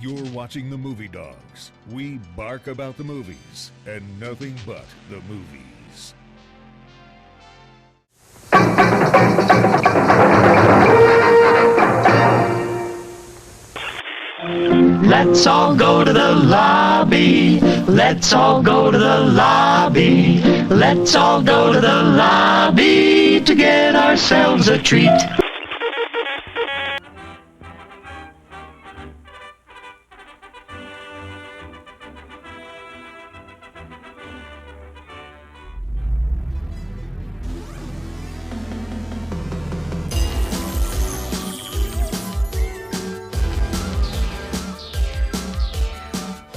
You're watching the Movie Dogs. We bark about the movies and nothing but the movies. Let's all go to the lobby. Let's all go to the lobby. Let's all go to the lobby to get ourselves a treat.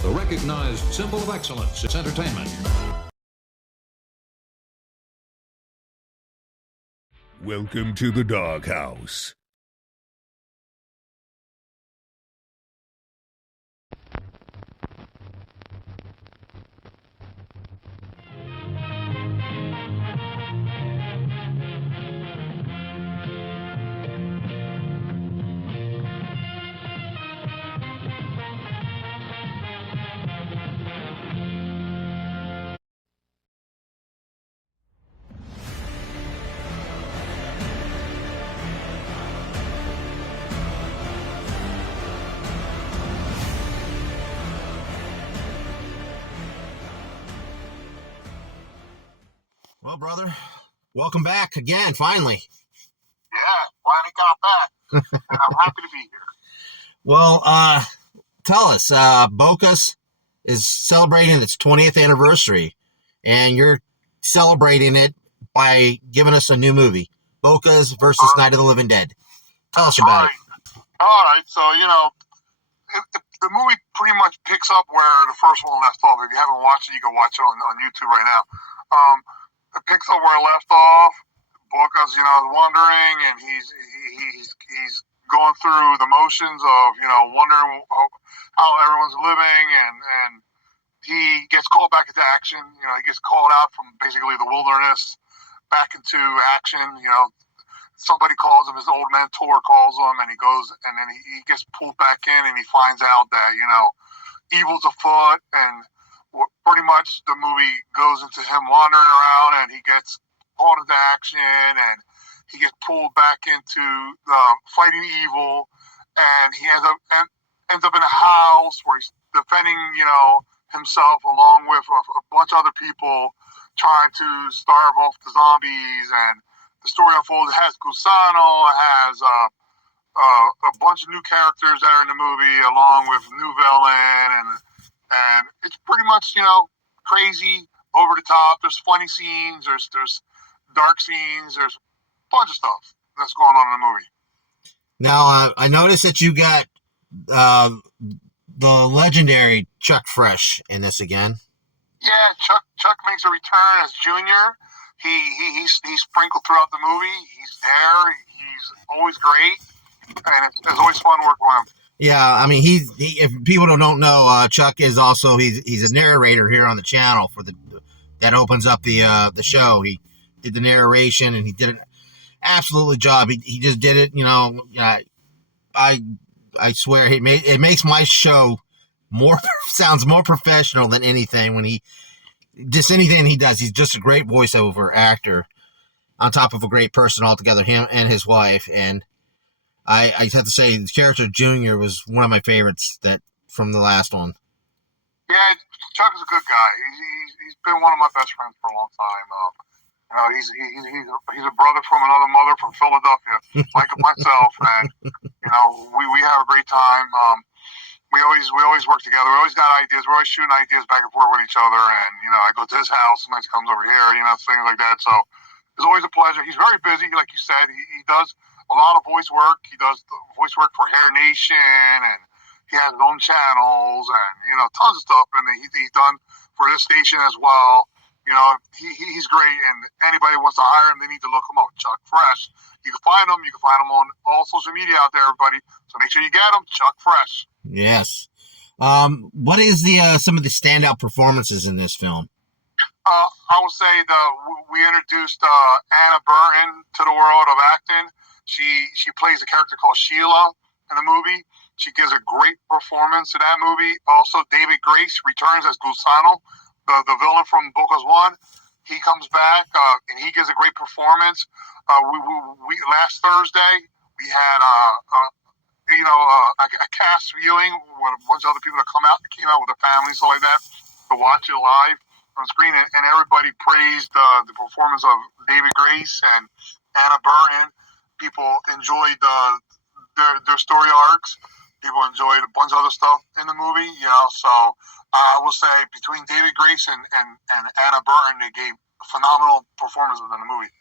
The recognized symbol of excellence. It's entertainment. Welcome to the Dawghouse. Well, brother, welcome back again, finally. Yeah, finally got back. And I'm happy to be here. Well, tell us, Bocus is celebrating its 20th anniversary, and you're celebrating it by giving us a new movie, Bocas versus Night of the Living Dead. Tell us about it. All right, so, the movie pretty much picks up where the first one left off. If you haven't watched it, you can watch it on YouTube right now. It picks up where it left off. Bocas, is wondering, and he's going through the motions of, wondering how everyone's living, and he gets called back into action. He gets called out from basically the wilderness back into action. Somebody calls him, his old mentor calls him, and he goes, and then he gets pulled back in, and he finds out that, evil's afoot, and pretty much the movie goes into him wandering around, and he gets called into action, and he gets pulled back into fighting evil, and he ends up in a house where he's defending, himself along with a bunch of other people trying to starve off the zombies. And the story unfolds. It has Gusano, it has a bunch of new characters that are in the movie, along with new villain, and it's pretty much, crazy, over the top. There's funny scenes, there's dark scenes, there's a bunch of stuff that's going on in the movie. Now, I noticed that you got the legendary Chuck Fresh in this again. Yeah, Chuck makes a return as Junior. He's sprinkled throughout the movie. He's there. He's always great, and it's always fun working with him. Yeah, I mean, if people don't know, Chuck is also he's a narrator here on the channel for that opens up the show. He did the narration, and he did an absolutely job. He just did it. I swear it makes my show sounds more professional than anything when anything he does. He's just a great voiceover actor on top of a great person altogether. Him and his wife, and I have to say, the character Junior was one of my favorites from the last one. Yeah, Chuck is a good guy. He's been one of my best friends for a long time. He's a brother from another mother from Philadelphia, like myself, and we have a great time. We always work together. We always got ideas. We're always shooting ideas back and forth with each other. And I go to his house, sometimes he comes over here, things like that. So it's always a pleasure. He's very busy, like you said. He does a lot of voice work. He does voice work for Hair Nation, and he has his own channels, and tons of stuff. And he's done for this station as well. He's great, and anybody who wants to hire him, they need to look him up. Chuck Fresh. You can find him. You can find him on all social media out there, everybody. So make sure you get him, Chuck Fresh. Yes. What is some of the standout performances in this film? I would say we introduced Anna Burton to the world of acting. She plays a character called Sheila in the movie, She gives a great performance in that movie. Also, David Grace returns as Gusano, the villain from Bocas 1. He comes back, and he gives a great performance. We last Thursday, we had a cast viewing with a bunch of other people that came out with their families, stuff like that, to watch it live on screen, and everybody praised the performance of David Grace and Anna Burton. People enjoyed their story arcs. People enjoyed a bunch of other stuff in the movie, So I will say between David Grace and Anna Burton, they gave phenomenal performances in the movie.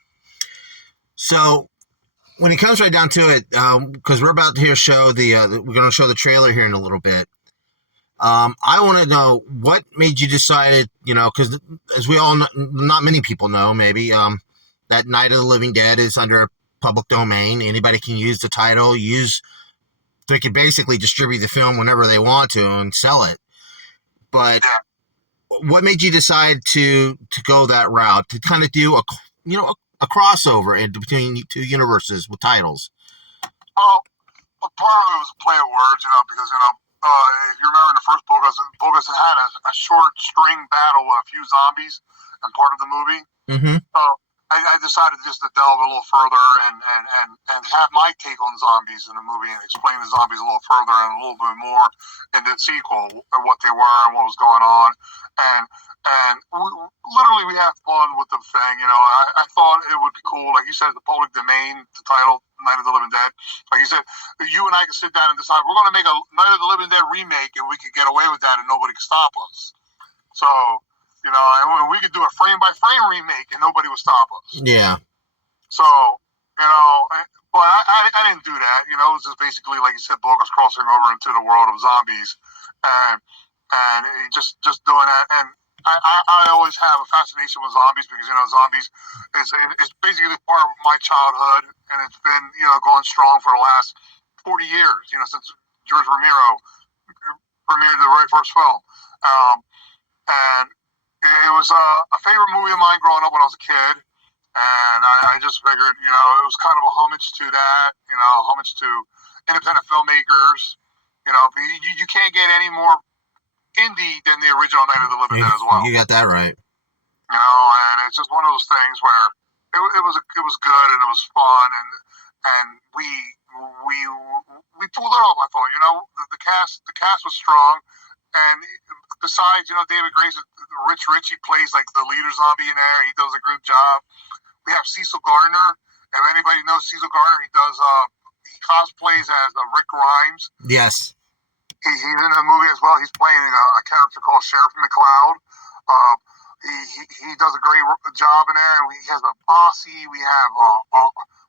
So when it comes right down to it, because we're about to we're going to show the trailer here in a little bit. I want to know what made you decide, because as we all know, not many people know, maybe, that Night of the Living Dead is under public domain. Anybody can use the title, they can basically distribute the film whenever they want to and sell it. But what made you decide to go that route, to kind of do a crossover between two universes with titles? Well, part of it was a play of words, because if you remember in the first Bocas had a short string battle with a few zombies and part of the movie. Mm-hmm. So I decided just to delve a little further and have my take on zombies in the movie and explain the zombies a little further and a little bit more in the sequel and what they were and what was going on. And we had fun with the thing. I thought it would be cool. Like you said, the public domain, the title, Night of the Living Dead. Like you said, you and I can sit down and decide we're going to make a Night of the Living Dead remake and we could get away with that and nobody could stop us. So, and we could do a frame-by-frame remake and nobody would stop us. Yeah. So, but I didn't do that. It was just basically, like you said, Bocas crossing over into the world of zombies and just doing that. And I always have a fascination with zombies because, zombies is basically part of my childhood, and it's been, going strong for the last 40 years, since George Romero premiered the very first film. And it was a favorite movie of mine growing up when I was a kid, and I just figured, it was kind of a homage to that, homage to independent filmmakers. You can't get any more indie than the original Night of the Living Dead as well. You got that right. And it's just one of those things where it was good and it was fun, and we pulled it off. I thought, the cast was strong. And besides, David Grace, Rich Ritchie plays like the leader zombie in there. He does a good job. We have Cecil Gardner. If anybody knows Cecil Gardner, he cosplays as Rick Grimes. Yes. He's in the movie as well. He's playing a character called Sheriff McCloud. He does a great job in there. And he has a posse. We have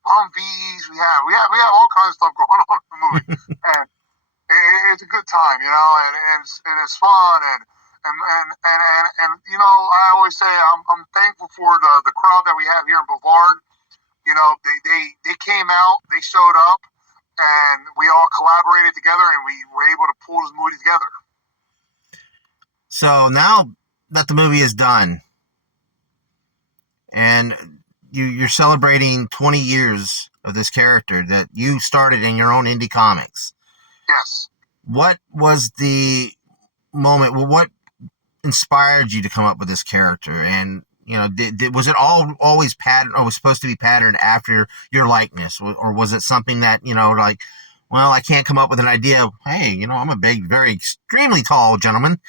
Humvees. We have all kinds of stuff going on in the movie. And it's a good time, and it's fun, and I always say I'm thankful for the crowd that we have here in Brevard. They came out, they showed up, and we all collaborated together, and we were able to pull this movie together. So now that the movie is done, and you're celebrating 20 years of this character that you started in your own indie comics. Yes. What was the moment? Well, what inspired you to come up with this character? And was it always patterned, or was supposed to be patterned after your likeness, or was it something that I can't come up with an idea of, hey, I'm a big, very extremely tall gentleman.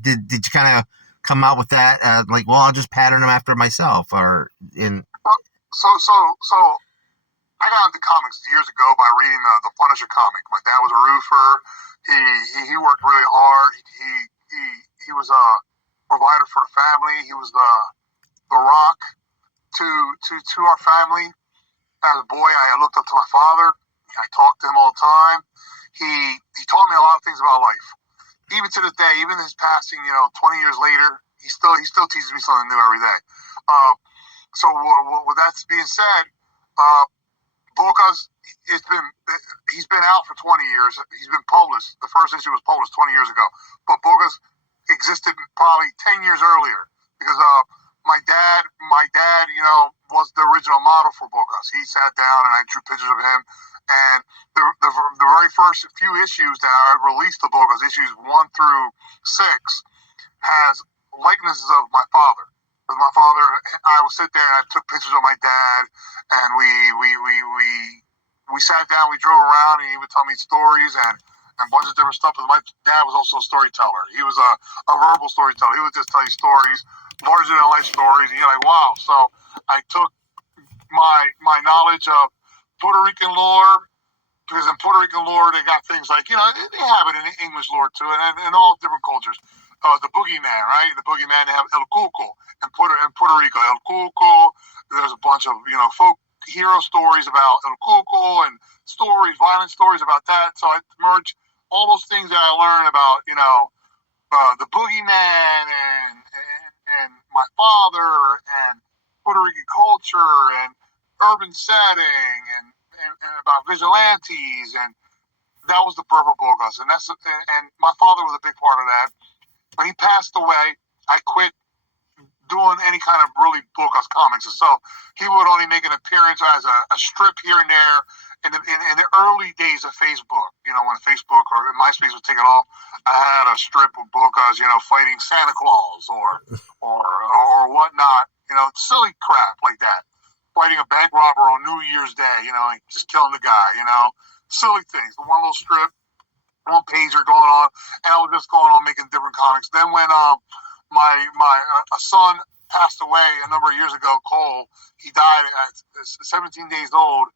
did you kind of come out with that? I'll just pattern him after myself, or in. So. I got into comics years ago by reading the Punisher comic. My dad was a roofer. He worked really hard. He was a provider for the family. He was the rock to our family. As a boy, I looked up to my father. I talked to him all the time. He taught me a lot of things about life. Even to this day, even his passing, 20 years later, he still teaches me something new every day. So with that being said, Bocas, he's been out for 20 years. He's been published. The first issue was published 20 years ago. But Bocas existed probably 10 years earlier because my dad, was the original model for Bocas. He sat down and I drew pictures of him. And the very first few issues that I released the Bocas, issues 1 through 6, has likenesses of my father. With my father, I would sit there and I took pictures of my dad, and we sat down, we drove around, and he would tell me stories and a bunch of different stuff. Because my dad was also a storyteller. He was a verbal storyteller. He would just tell you stories, larger than life stories, and you're like, wow. So I took my knowledge of Puerto Rican lore, because in Puerto Rican lore they got things like, they have it in English lore too, and all different cultures. The boogeyman, right? The boogeyman, they have El Cuco in Puerto Rico. El Cuco, there's a bunch of, folk hero stories about El Cuco and violent stories about that. So I merged all those things that I learned about, the boogeyman and my father and Puerto Rican culture and urban setting and about vigilantes, and that was the birth of Bocas. And my father was a big part of that. When he passed away, I quit doing any kind of really Bocas comics itself. He would only make an appearance as a strip here and there in the early days of Facebook. When Facebook or MySpace was taking off, I had a strip of Bocas, fighting Santa Claus or whatnot. Silly crap like that. Fighting a bank robber on New Year's Day, just killing the guy, silly things. The one little strip, one pager going on, and I was just going on making different comics. Then when my son passed away a number of years ago, Cole, he died at 17 days old.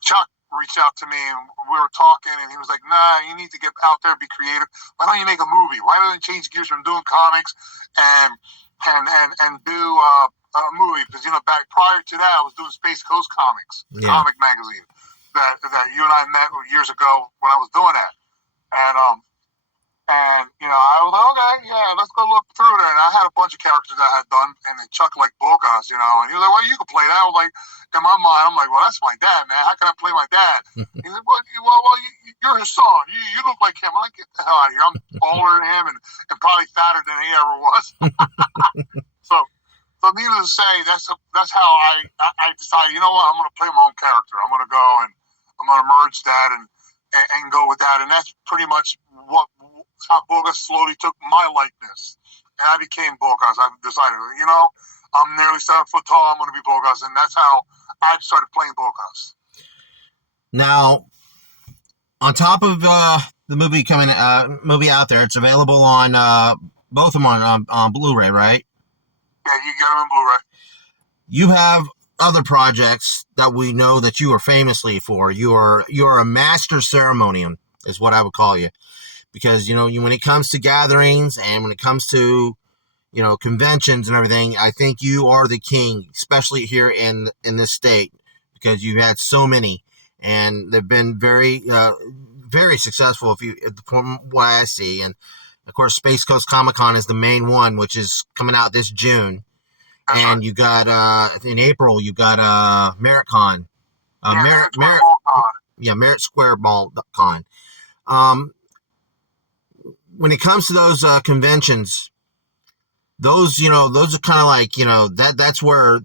Chuck reached out to me and we were talking, and he was like, "Nah, you need to get out there, be creative. Why don't you make a movie? Why don't you change gears from doing comics and do a movie?" Because back prior to that, I was doing Space Coast Comics, comic magazine that you and I met years ago when I was doing that, and I was like, okay, yeah, let's go look through there. And I had a bunch of characters that I had done, and then Chuck liked Bocas, and he was like, well, you can play that. I was like, in my mind, I'm like, well, that's my dad, man. How can I play my dad? He said, well, you're his son. You look like him. I'm like, get the hell out of here. I'm older than him and probably fatter than he ever was. So needless to say, that's how I decided, you know what, I'm going to play my own character. I'm going to go and I'm going to merge that and go with that. And that's pretty much how Bocas slowly took my likeness. And I became Bocas. I decided, I'm nearly 7 foot tall. I'm going to be Bocas. And that's how I started playing Bocas. Now, on top of the movie movie out there, it's available on both of them on Blu-ray, right? Yeah, you get them in Blu-ray. You have other projects that we know that you are famously for. You're a master ceremonian, is what I would call you, because when it comes to gatherings and when it comes to conventions and everything, I think you are the king, especially here in this state, because you've had so many and they've been very very successful from what I see. And of course, Space Coast Comic-Con is the main one, which is coming out this June. And you got in April, you got MerrittCon, Merritt Square Ball Con. When it comes to those conventions, those are kind of like that's where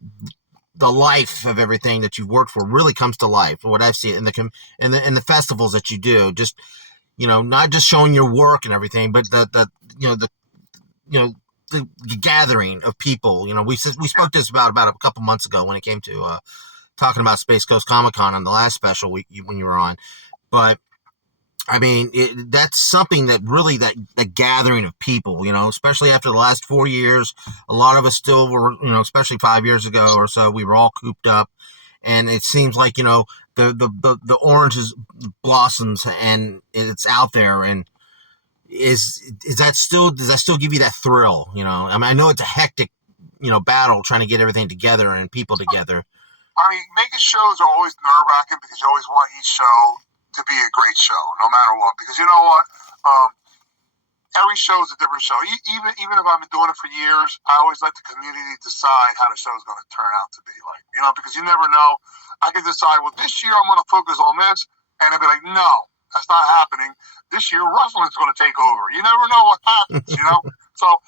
the life of everything that you've worked for really comes to life. What I've seen in the festivals that you do, just not just showing your work and everything, but the gathering of people. We spoke this about a couple months ago when it came to talking about Space Coast Comic-Con on the last special when you were on. But I mean, that's something that really, that gathering of people, especially after the last 4 years, a lot of us still were, especially 5 years ago or so, we were all cooped up, and it seems like, the oranges blossoms and it's out there. And does that still give you that thrill? I mean, I know it's a hectic, battle trying to get everything together and people together. I mean, making shows are always nerve-wracking because you always want each show to be a great show, no matter what. Because you know what? Every show is a different show. Even if I've been doing it for years, I always let the community decide how the show is going to turn out to be like. Because you never know. I can decide, well, this year I'm going to focus on this, and they'll be like, no, that's not happening. This year wrestling's going to take over. You never know what happens, So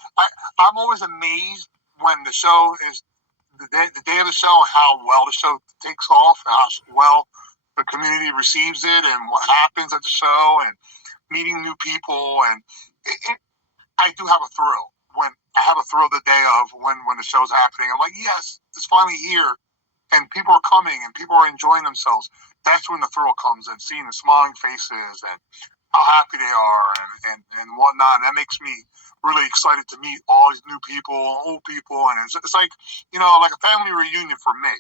I'm always amazed when the show is the day of the show, and how well the show takes off, and how well the community receives it, and what happens at the show, and meeting new people, and I do have a thrill when I have a thrill the day of when the show's happening. I'm like, yes, it's finally here, and people are coming, and people are enjoying themselves. That's when the thrill comes in, seeing the smiling faces and how happy they are and whatnot. That makes me really excited to meet all these new people, old people, and it's like, like a family reunion for me.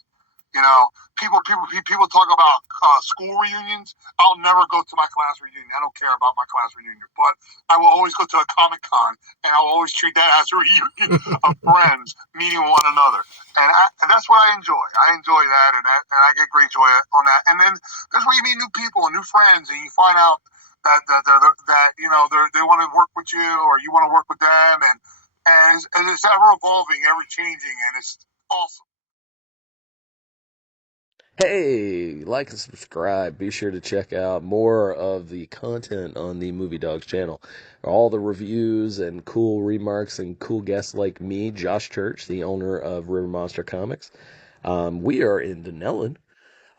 People talk about school reunions. I'll never go to my class reunion. I don't care about my class reunion, but I will always go to a Comic-Con, and I will always treat that as a reunion of friends meeting one another, and that's what I enjoy. I enjoy that, and I get great joy on that. And then that's where you meet new people and new friends, and you find out that they want to work with you, or you want to work with them, and it's ever evolving, ever changing, and it's awesome. Hey, like and subscribe. Be sure to check out more of the content on the Movie Dawgs channel. All the reviews and cool remarks and cool guests like me, Josh Church, the owner of River Monster Comics. We are in Denellen,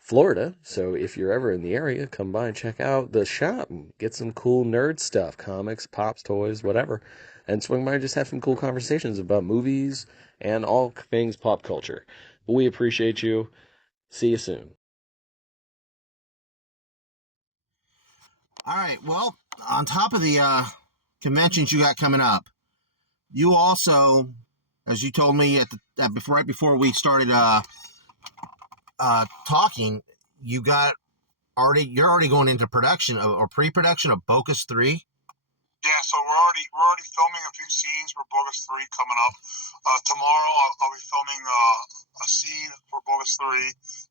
Florida, so if you're ever in the area, come by and check out the shop and get some cool nerd stuff, comics, pops, toys, whatever, and swing by and just have some cool conversations about movies and all things pop culture. But we appreciate you. See you soon. All right. Well, on top of the conventions you got coming up, you also, as you told me right before we started talking, you're already going into production or pre-production of Bocus 3. Yeah, so we're already filming a few scenes for Bocus 3 coming up. Tomorrow I'll be filming a scene for Bocus 3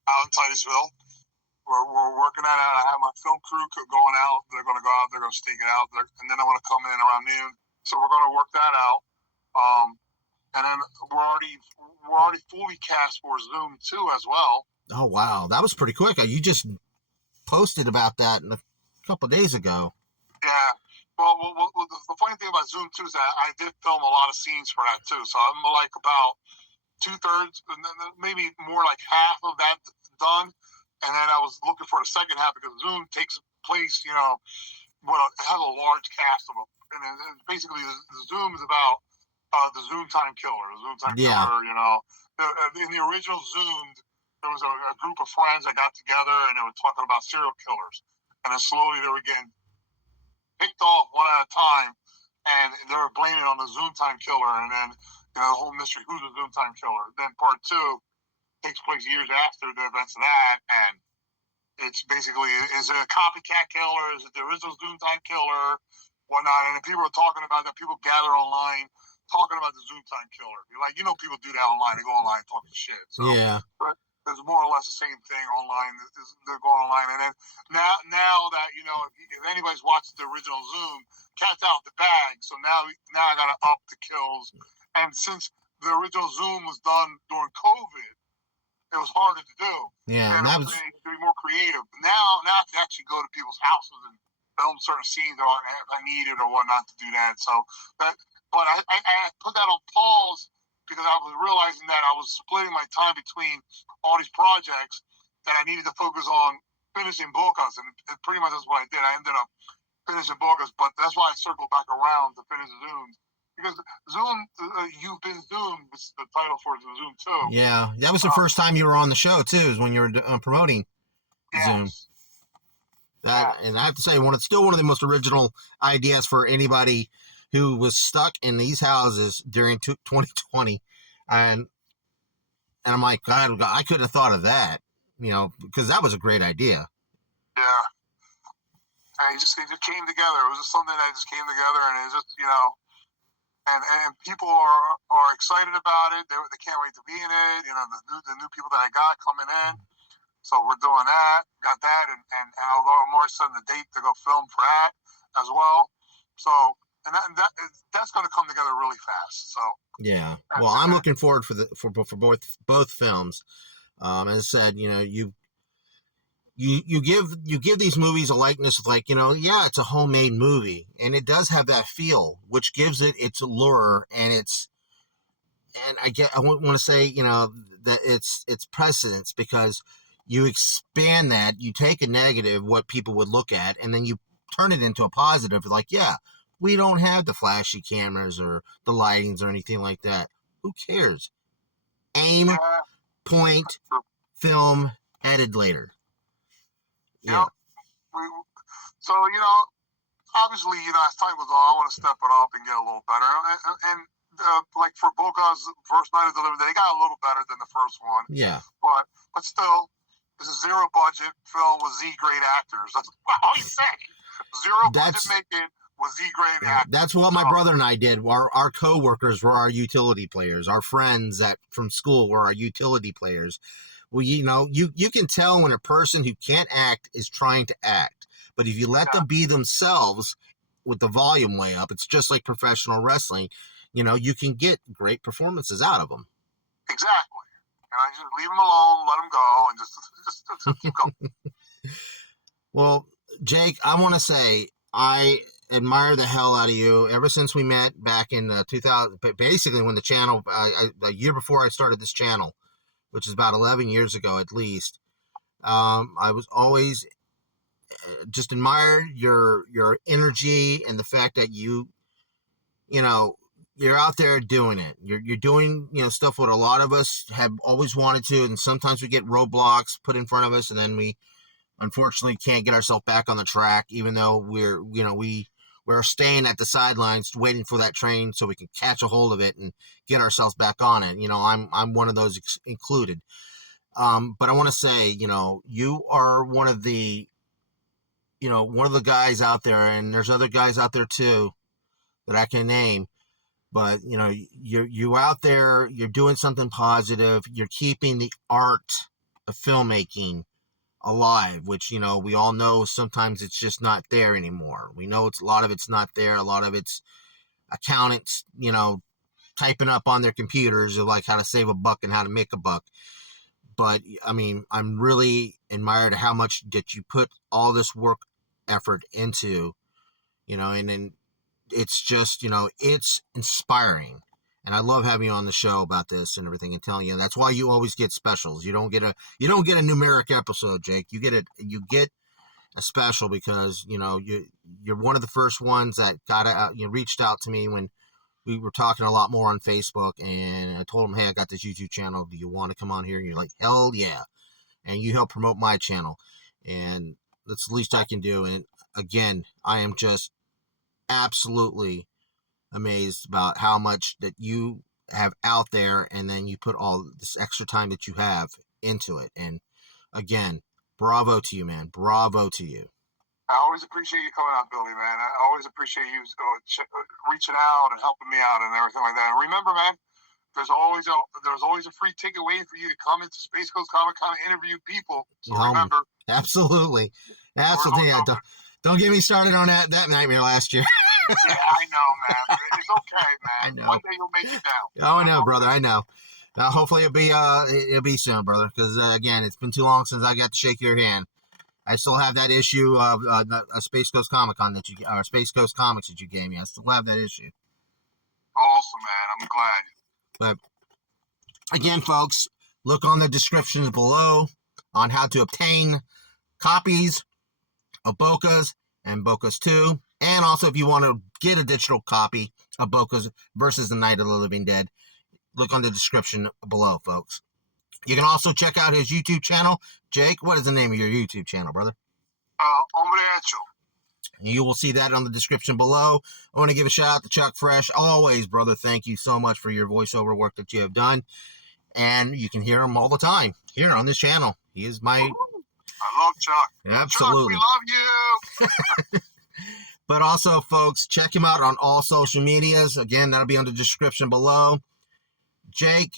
out in Titusville. We're working that out. I have my film crew going out. They're going to go out. They're going to stake it out. And then I'm going to come in around noon. So we're going to work that out. And then we're already fully cast for Zoom 2 as well. Oh wow, that was pretty quick. You just posted about that a couple of days ago. Yeah. Well, the funny thing about Zoom 2 is that I did film a lot of scenes for that too. So I'm like about 2/3, and then maybe more like half of that done. And then I was looking for the second half because Zoom takes place, it has a large cast of them. And basically, the Zoom is about the Zoom time killer. The Zoom time killer, In the original Zoom, there was a group of friends that got together and they were talking about serial killers. And then slowly they were getting picked off one at a time, and they were blaming it on the Zoom time killer. And then the whole mystery, who's the Zoom time killer? Then part 2 takes place years after the events of that, and it's basically, is it a copycat killer? Is it the original Zoom time killer? Whatnot. And people are talking about that. People gather online talking about the Zoom time killer. You're like, people do that online. They go online and talk shit. So, yeah. But there's more or less the same thing online. They're going online. And then now that, if anybody's watched the original Zoom, cat's out the bag. So now I got to up the kills. And since the original Zoom was done during COVID, it was harder to do. Yeah, and that was to be more creative. Now I have to actually go to people's houses and film certain scenes if I needed or whatnot to do that. So but I put that on pause because I was realizing that I was splitting my time between all these projects that I needed to focus on finishing BOCAS, and pretty much that's what I did. I ended up finishing BOCAS, but that's why I circled back around to finish Zoom. Because Zoom, You've Been Zoomed, is the title for Zoom 2. Yeah, that was the first time you were on the show, too, is when you were promoting Zoom. And I have to say, still one of the most original ideas for anybody who was stuck in these houses during 2020. And I'm like, God, I couldn't have thought of that, because that was a great idea. Yeah. And it just came together. It was just something that just came together, and it just, And people are excited about it. They can't wait to be in it. The new people that I got coming in. So we're doing that. Got that, and although I'm already setting the date to go film for that as well. So that's going to come together really fast. So yeah. Well, I'm looking forward for both films. As I said, you give these movies a likeness of it's a homemade movie, and it does have that feel, which gives it its allure and I want to say, you know, that it's precedence, because you expand that, you take a negative, what people would look at, and then you turn it into a positive. Like, yeah, we don't have the flashy cameras or the lightings or anything like that. Who cares? Aim, point, film, edit later. Yeah. So, you know, obviously, you know, as time goes on, I want to step it up and get a little better. And like for BOCAS, first night of delivery, they got a little better than the first one. Yeah. But still, this is zero budget film with Z grade actors. That's all you say. Zero budget making with Z grade actors. That's what my brother and I did. Our co-workers were our utility players. Our friends from school were our utility players. Well, you know, you can tell when a person who can't act is trying to act. But if you let them be themselves with the volume way up, it's just like professional wrestling. You know, you can get great performances out of them. Exactly. And I just leave them alone, let them go, and just go. Well, Jake, I want to say I admire the hell out of you ever since we met back in 2000, basically when the channel, a year before I started this channel, which is about 11 years ago at least. I was always just admired your energy and the fact that you know, you're out there doing it. You're doing, you know, stuff what a lot of us have always wanted to, and sometimes we get roadblocks put in front of us, and then we unfortunately can't get ourselves back on the track, even though we're staying at the sidelines waiting for that train so we can catch a hold of it and get ourselves back on it. You know, I'm one of those included. But I want to say, you know, you are one of the guys out there, and there's other guys out there too that I can name. But, you know, you're out there, you're doing something positive, you're keeping the art of filmmaking alive, which, you know, we all know sometimes it's just not there anymore. We know a lot of it's not there. A lot of it's accountants, you know, typing up on their computers of like how to save a buck and how to make a buck. But, I mean, I'm really admired how much that you put all this work effort into, you know, and then it's just, you know, it's inspiring. And I love having you on the show about this and everything and telling you. That's why you always get specials. You don't get a numeric episode, Jake. You get a special because, you know, you're one of the first ones that reached out to me when we were talking a lot more on Facebook, and I told him, hey, I got this YouTube channel. Do you want to come on here? And you're like, hell yeah. And you help promote my channel. And that's the least I can do. And again, I am just absolutely amazed about how much that you have out there, and then you put all this extra time that you have into it. And again, bravo to you, man. Bravo to you. I always appreciate you coming out, Billy, man. I always appreciate you reaching out and helping me out and everything like that. And remember, man, there's always a free ticket waiting for you to come into Space Coast Comic Con and interview people. So remember. Absolutely. Yeah, don't get me started on that nightmare last year. Yeah, I know, man. It's okay, man. I know. One day you'll make it down. Oh, I know, brother. I know. Hopefully it'll be soon, brother. Because again, it's been too long since I got to shake your hand. I still have that issue of a Space Coast Comic Con or Space Coast Comics that you gave me. I still have that issue. Awesome, man. I'm glad. But again, folks, look on the descriptions below on how to obtain copies of BOCAS and BOCAS 2. And also, if you want to get a digital copy of BOCAS versus the Night of the Living Dead, look on the description below, folks. You can also check out his YouTube channel. Jake, what is the name of your YouTube channel, brother? Hombre Hecho. You will see that on the description below. I want to give a shout out to Chuck Fresh. Always, brother, thank you so much for your voiceover work that you have done. And you can hear him all the time here on this channel. He is my... I love Chuck. Absolutely. Chuck, we love you. But also, folks, check him out on all social medias. Again, that'll be on the description below. Jake,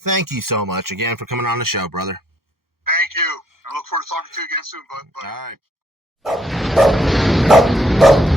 thank you so much again for coming on the show, brother. Thank you. I look forward to talking to you again soon, bud. All right.